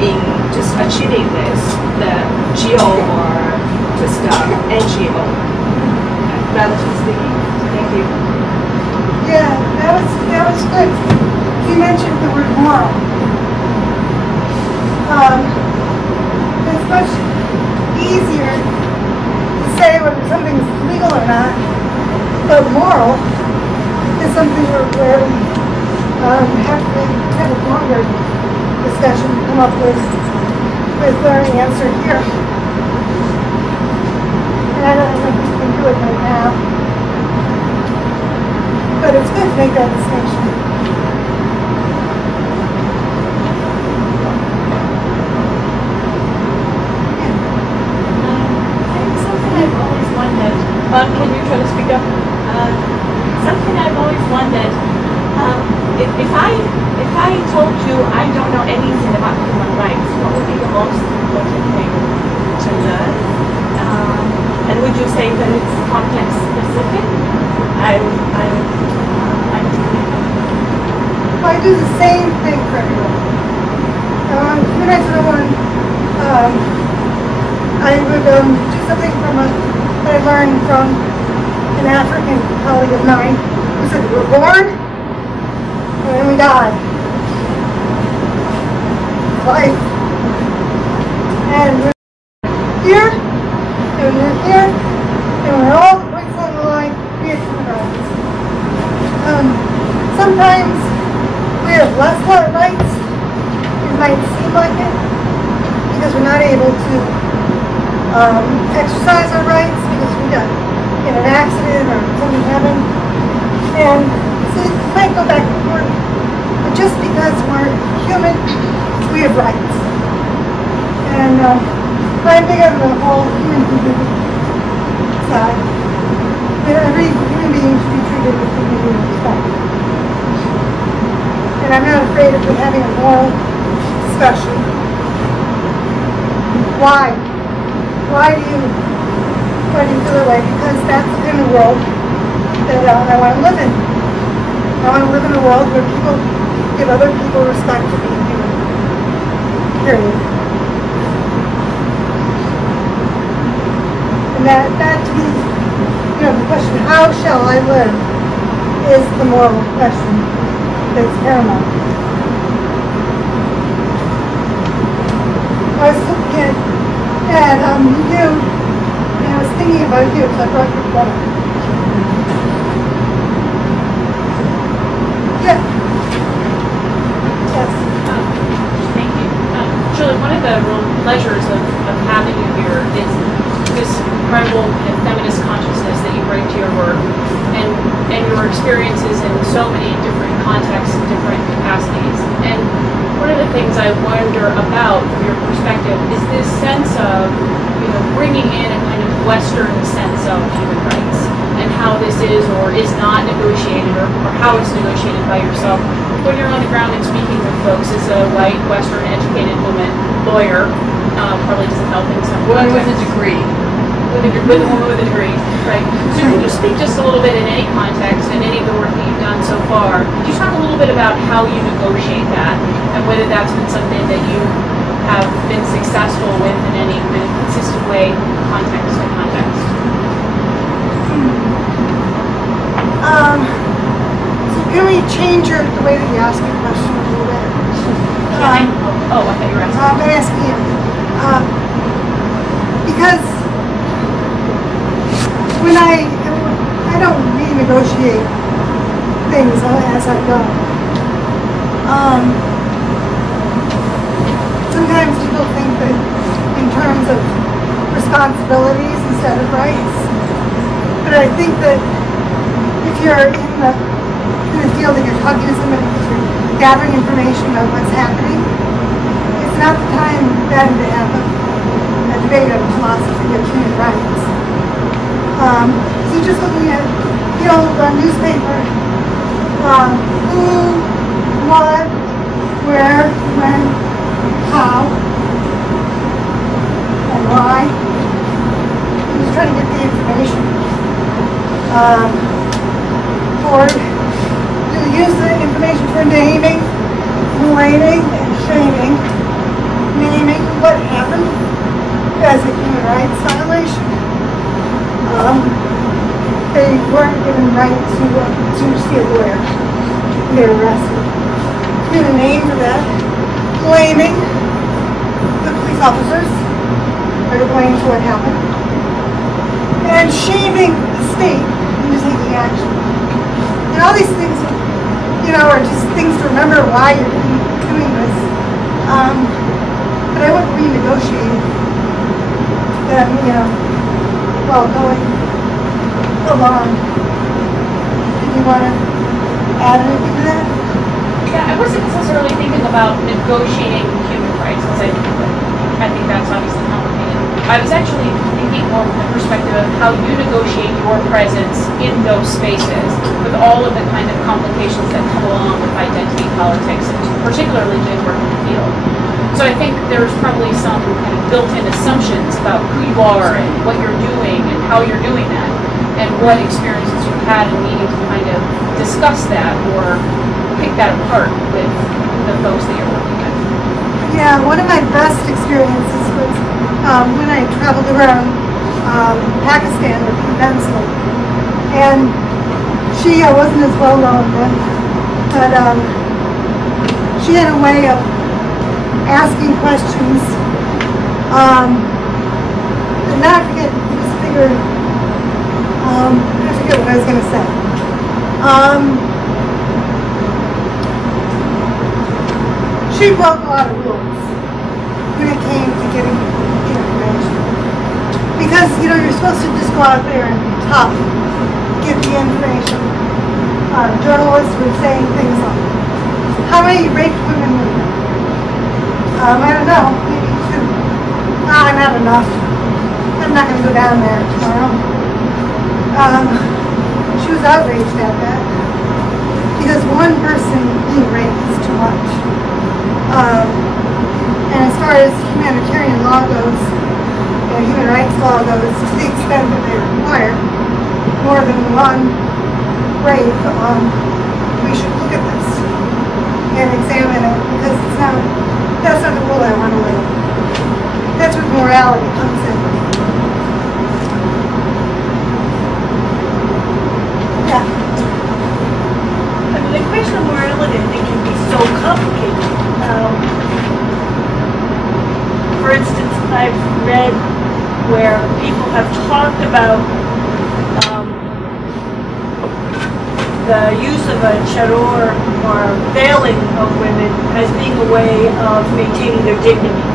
in just achieving this, the GO or just NGO? Relatively speaking. Thank you. Yeah, that was good. You mentioned the word moral. It's much easier to say whether something's legal or not, but moral is something where we have to have a longer discussion to come up with our answer here. And I don't think we can do it right now. But it's good to make that distinction. Something I've always wondered. Can you try to speak up? Something I've always wondered. If I told you I don't know anything about human rights, what would be the most important thing to learn? And would you say that it's context specific? I do the same thing for everyone. Human rights 101, I would do something that I learned from an African colleague of mine who said we were born and then we die. Life. And we're here, and we're here, and we're all the points along the line, we have human rights. Sometimes we have less rights, it might seem like it, because we're not able to exercise our rights because we got in an accident or something happened. And so it might go back and forth, but just because we're human, we have rights. And I'm big on the whole human side. Every human being should be treated with dignity and respect. And I'm not afraid of having a moral discussion. Why? Why do you feel that way? Because that's the kind of world that I want to live in. I want to live in a world where people give other people respect for being human. Period. And that to me, the question, how shall I live, is the moral question. that's paramount. I was looking at you, and I was thinking about you because I brought your brother. Yeah. Yes. Thank you. Julie, one of the real pleasures of having you here is this incredible feminist consciousness that you bring to your work and your experiences in so many different contexts and different capacities. And one of the things I wonder about from your perspective is this sense of, bringing in a kind of Western sense of human rights and how this is or is not negotiated or how it's negotiated by yourself. When you're on the ground and speaking with folks as a white, Western, educated woman, lawyer, probably doesn't help in some Woman with a contexts. degree. With a woman with a degree, right? So can you speak just a little bit in any context, in any of the work that you've done so far? Could you talk a little bit about how you negotiate that and whether that's been something that you have been successful with in any kind of consistent way, context to context? So can we change the way that you ask your question a little bit? I thought you were asking. I'm asking you. Because when I don't renegotiate things as I go. Sometimes people think that in terms of responsibilities instead of rights. But I think that if you're in the field and you're talking to somebody because you're gathering information about what's happening, it's not the time then to have a debate on philosophy of human rights. So just looking at the old newspaper, who, what, where, when, how, and why. Just trying to get the information. Or to use the information for naming, blaming, and shaming, naming what happened as a human rights violation. They weren't given right to see a lawyer. They were arrested. Given a name for that. Blaming the police officers are to blame for what happened. And shaming the state into taking action. And all these things, are just things to remember why you're doing this. But I wouldn't renegotiate them, while going along. Did you want to add anything to that? Yeah, I wasn't necessarily thinking about negotiating human rights, because I think that's obviously complicated. I was actually thinking more from the perspective of how you negotiate your presence in those spaces with all of the kind of complications that come along with identity politics, and particularly in work in the field. So I think there's probably some kind of built-in assumptions about who you are and what you're doing and how you're doing that, and what experiences you've had in needing to kind of discuss that or pick that apart with the folks that you're working with. Yeah, one of my best experiences was when I traveled around Pakistan with the pencil. And she wasn't as well known then, but she had a way of asking questions. And now I forget what I was going to say. She broke a lot of rules when it came to getting information. Because, you're supposed to just go out there and be tough, get the information. Journalists were saying things like, how many raped women were there? I don't know, maybe 2. Not enough. I'm not going to go down there tomorrow. She was outraged at that. Because one person being raped is too much. And as far as humanitarian law goes, human rights law goes, to the extent that they require more than one rape, we should look at this and examine it, because that's not the rule I want to live. That's where morality comes in. Yeah. The question of morality, I think, people have talked about the use of a chador or veiling of women as being a way of maintaining their dignity,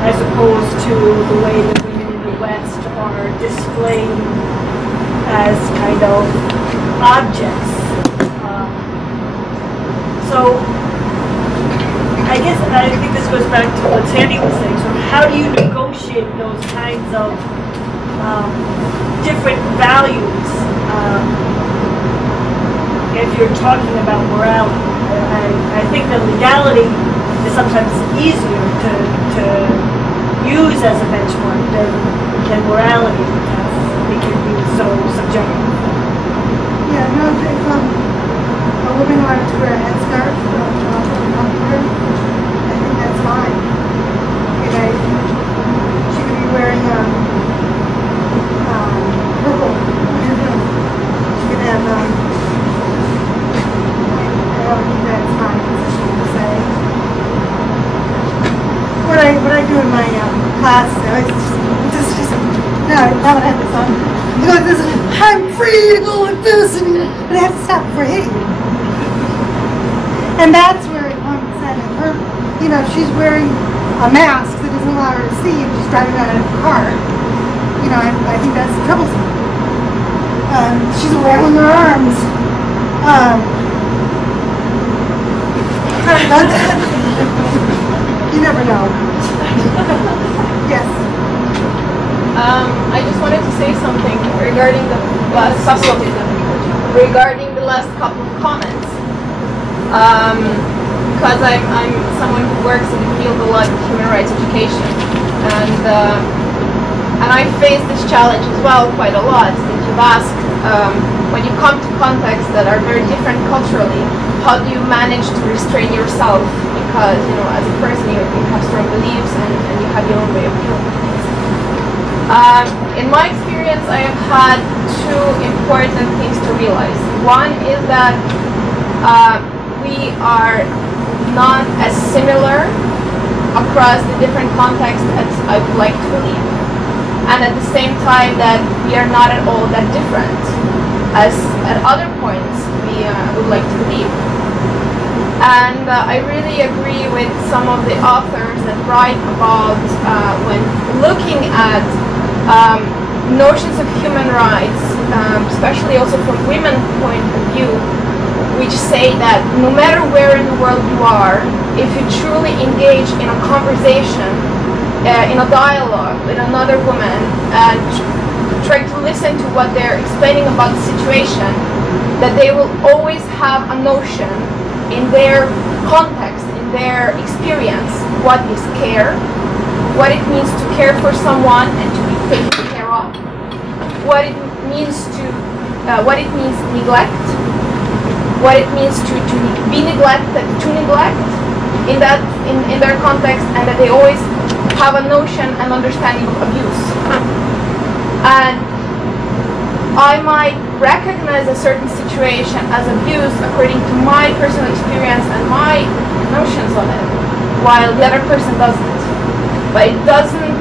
as opposed to the way that women in the West are displayed as kind of objects. So I guess I think this goes back to what Sandy was saying. So how do you negotiate those kinds of different values if you're talking about morality? I think that legality is sometimes easier to use as a benchmark than morality, because it can be so subjective. Yeah, no, if a woman wanted to wear a headscarf up here, I think that's fine. And she could be wearing purple. She could have I don't think that's fine to say. What I do in my class, I just now that I have this on, I go like this, I'm free to go like this, and I have to stop before I hit you. And that's where it comes in. And her, you know, she's wearing a mask that doesn't allow her to see if she's driving around in a car. You know, I think that's troublesome. She's waving her arms. Sorry about that. You never know. Yes. I just wanted to say something regarding the last couple of comments. Because I'm someone who works in the field a lot of human rights education, and I face this challenge as well quite a lot. That you've asked when you come to contexts that are very different culturally, how do you manage to restrain yourself? Because, you know, as a person you have strong beliefs and you have your own way of doing things. In my experience, I have had two important things to realize. One is that we are not as similar across the different contexts as I would like to believe. And at the same time that we are not at all that different as at other points we would like to believe. And I really agree with some of the authors that write about when looking at notions of human rights, especially also from women's point of view, which say that no matter where in the world you are, if you truly engage in a conversation, in a dialogue with another woman, and try to listen to what they're explaining about the situation, that they will always have a notion in their context, in their experience, what is care, what it means to care for someone and to be taken care of, what it means neglect, what it means to be neglected, to neglect in their context, and that they always have a notion and understanding of abuse. And I might recognize a certain situation as abuse according to my personal experience and my notions of it, while the other person doesn't. But it doesn't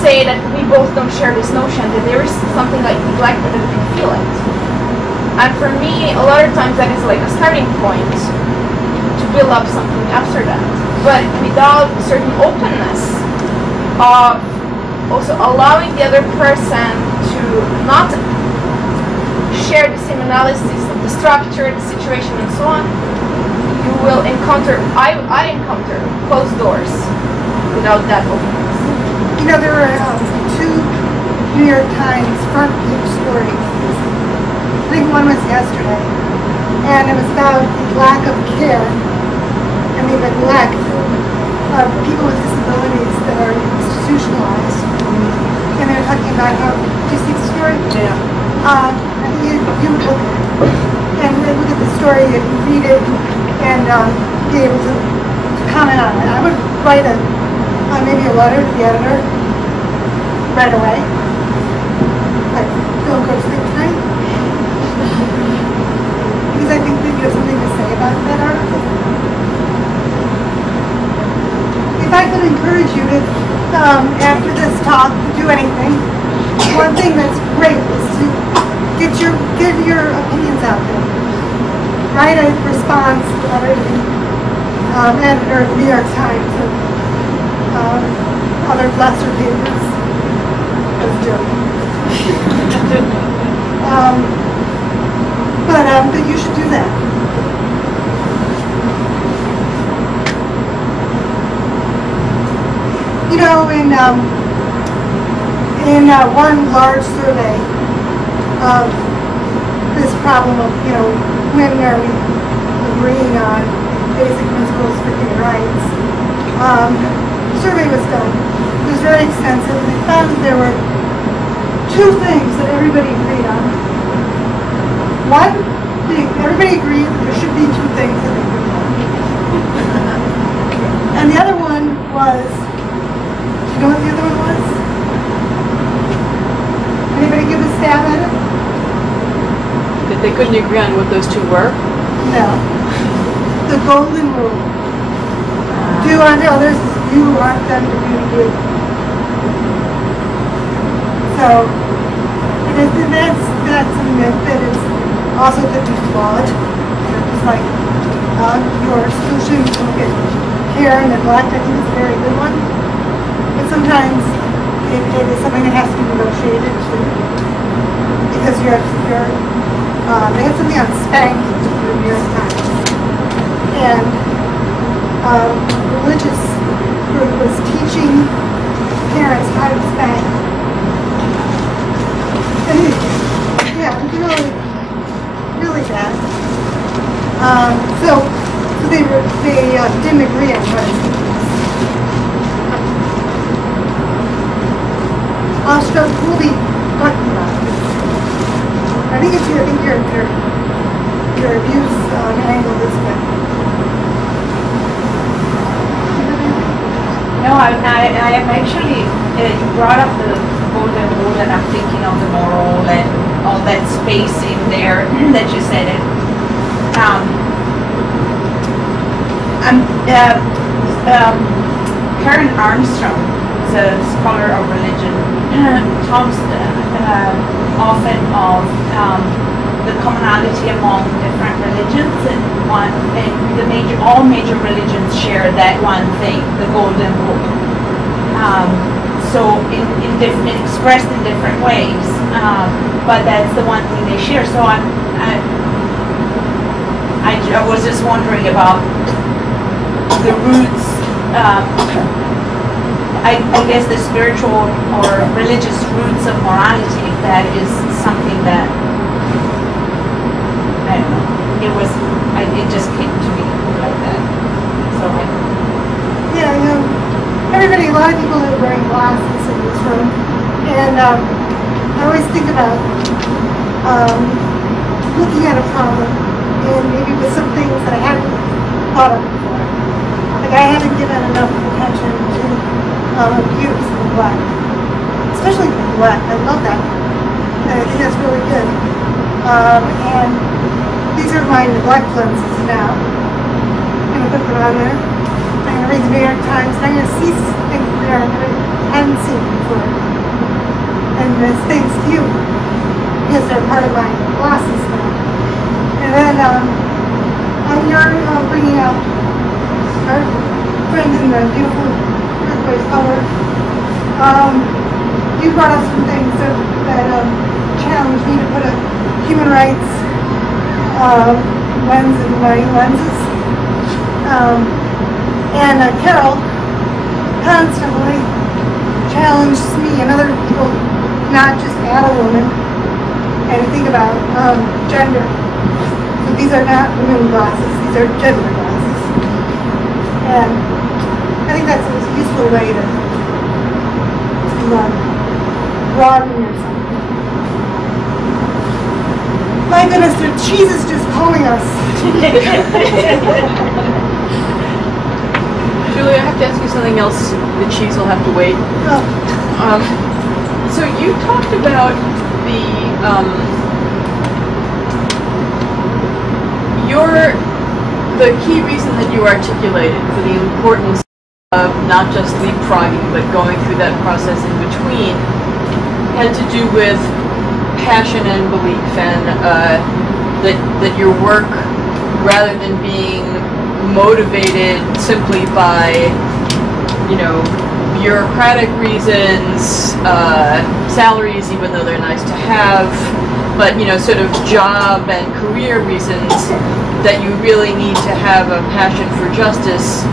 say that we both don't share this notion, that there is something like neglect and that we can feel it. And for me, a lot of times that is like a starting point to build up something after that. But without a certain openness of also allowing the other person to not share the same analysis of the structure, the situation, and so on, you will encounter, I encounter closed doors without that openness. You know, there were two New York Times front page stories. I think one was yesterday, and it was about the lack of care and the neglect of people with disabilities that are institutionalized. And they were talking about how, do you see the story? Yeah. You would look at it, and look at the story and read it, and be able to comment on it. I would write maybe a letter to the editor right away. Like, don't go to sleep tonight. Because I think that you have something to say about that article. If I could encourage you to, after this talk, do anything, one thing that's great is to get your opinions out there. Write a response letter to the editor of the New York Times or other lesser papers. I was joking. But you should do that. You know, in one large survey of this problem of, when are we agreeing on basic principles for human rights, the survey was done. It was very extensive, and they found that there were two things that everybody agreed on. One, everybody agreed that there should be two things that they agreed on. And the other one was, do you know what the other one was? Anybody give a stab at it? That they couldn't agree on what those two were? No. The golden rule. Do unto others as you want them to do to you. So, that's a myth that is also could be flawed. Just like your solution to look at care and neglect, I think is a very good one. But sometimes it is something that has to be negotiated too. Because they had something on spanking to do in New York Times. And a religious group was teaching parents how to spank. And yeah, it was really bad. So they didn't agree on what it was. We'll be talking about it. I think your views on angle is good. No, I am actually, you brought up the golden rule, and I'm thinking of the moral and all that space in there that you said it. Karen Armstrong is a scholar of religion, talks often of the commonality among different religions, and all major religions share that one thing, the golden rule. So expressed in different ways, but that's the one thing they share. So I was just wondering about the roots. I guess the spiritual or religious roots of morality, if that is something that, I don't know, it just came to me like that. So yeah, a lot of people are wearing glasses in this room, and I always think about looking at a problem, and maybe with some things that I haven't thought of before. Like I haven't given enough attention to abuse and neglect, especially neglect. I love that. I think that's really good. And these are my neglect lenses now. I'm going to put them on there. I'm going to read the New York Times, and I'm going to see things there that I haven't seen before. And it's thanks to you, because they're part of my glasses now. And then you're bringing out our friend in the beautiful turquoise color. You brought up some things that challenged me to put a human rights lens in my lenses. And Carol constantly challenges me and other people not just add a woman and think about gender. So these are not women glasses, these are gender glasses. And I think that's a useful way to broaden yourself. My goodness, the cheese is just calling us. Julie, I have to ask you something else. The cheese will have to wait. Oh. So you talked about the key reason that you articulated for the importance of not just leapfrogging, but going through that process in between, had to do with passion and belief, and that your work, rather than being motivated simply by, you know, bureaucratic reasons, salaries, even though they're nice to have, but, you know, sort of job and career reasons, that you really need to have a passion for justice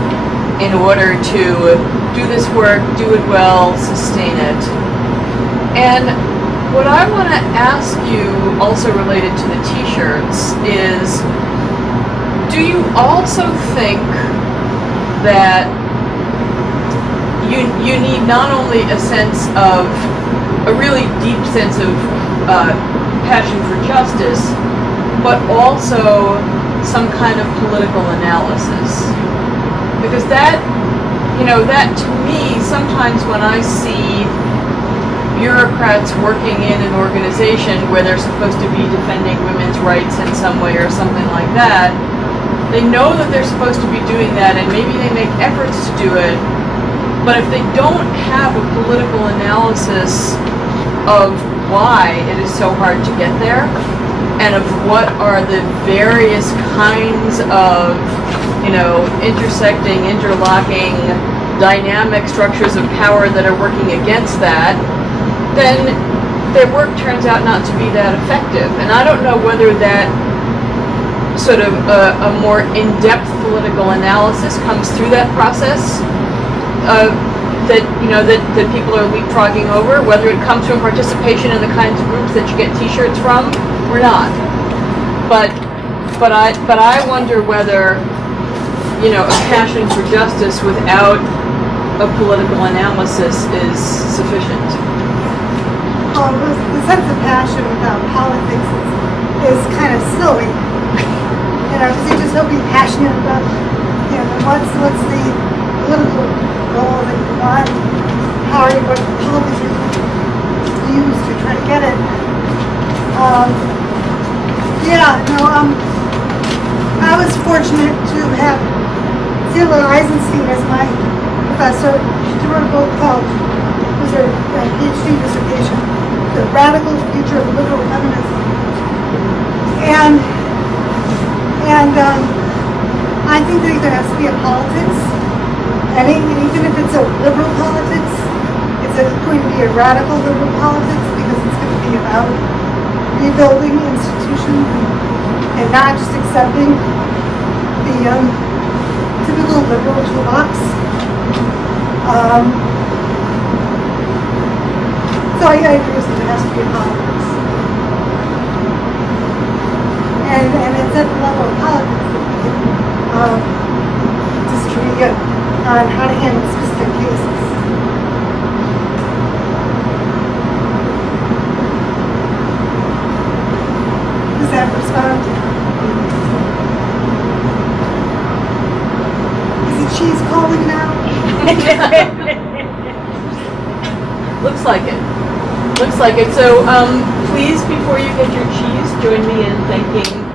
in order to do this work, do it well, sustain it. And what I want to ask you, also related to the t-shirts, is, do you also think that you need not only a sense of, a really deep sense of passion for justice, but also some kind of political analysis? Because that, you know, that to me, sometimes when I see bureaucrats working in an organization where they're supposed to be defending women's rights in some way or something like that, they know that they're supposed to be doing that, and maybe they make efforts to do it, but if they don't have a political analysis of why it is so hard to get there, and of what are the various kinds of, you know, intersecting, interlocking, dynamic structures of power that are working against that, then their work turns out not to be that effective. And I don't know whether that sort of a more in-depth political analysis comes through that process, that, you know, that people are leapfrogging over, whether it comes from participation in the kinds of groups that you get t-shirts from or not. But I wonder whether, you know, a passion for justice without a political analysis is sufficient. The sense of passion without politics is kind of silly. You know, because you just don't be passionate about, you know, what's the political goal that you want, how are you going to politics use to try to get it. I was fortunate to have Zilla Eisenstein as my professor. She wrote a book called, it was her PhD dissertation, The Radical Future of Liberal Feminism. And I think that there has to be a politics, and even if it's a liberal politics, it's going to be a radical liberal politics, because it's going to be about rebuilding institutions and not just accepting the typical liberal toolbox. So I agree with you, there has to be a politics. And it's at the level of politics that we can disagree on how to handle specific cases. Does that respond? Is the cheese calling now? Looks like it. Looks like it. So please, before you get your cheese, join me in thanking